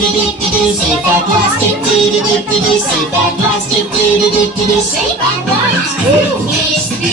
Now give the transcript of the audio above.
Save that plastic, save that plastic, save that plastic. Who is the